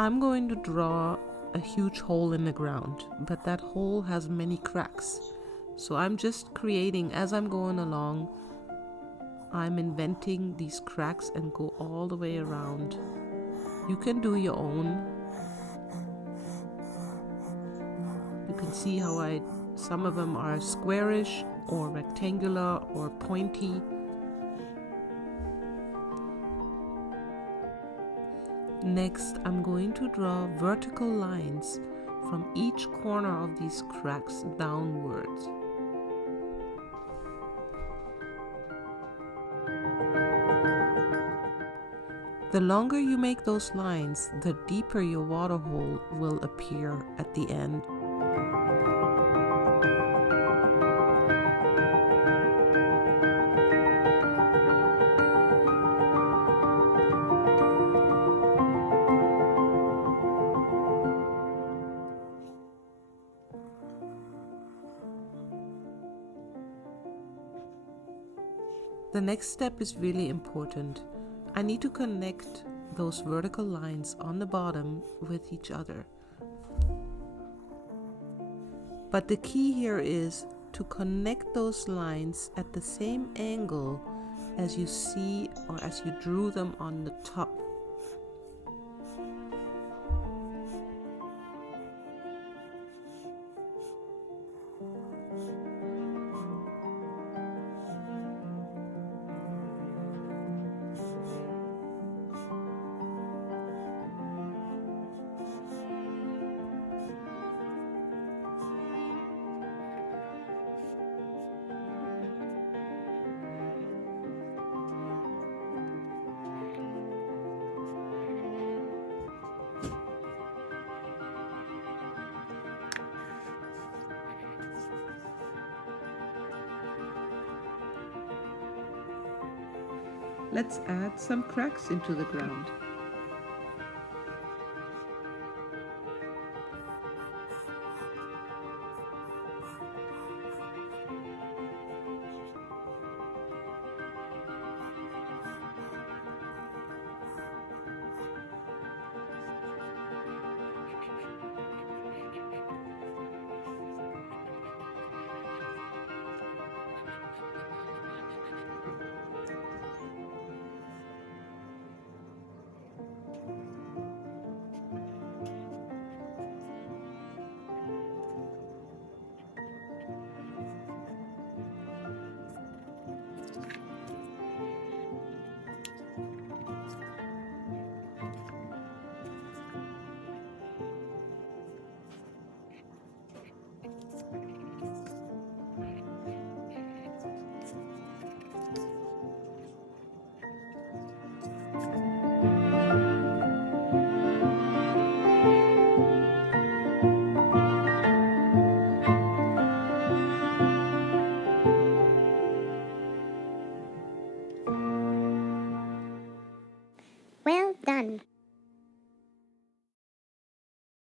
I'm going to draw a huge hole in the ground, but that hole has many cracks. So I'm just creating, as I'm going along, I'm inventing these cracks and go all the way around. You can do your own. You can see how some of them are squarish or rectangular or pointy. Next, I'm going to draw vertical lines from each corner of these cracks downwards. The longer you make those lines, the deeper your water hole will appear at the end. The next step is really important. I need to connect those vertical lines on the bottom with each other. But the key here is to connect those lines at the same angle as you see or as you drew them on the top. Let's add some cracks into the ground.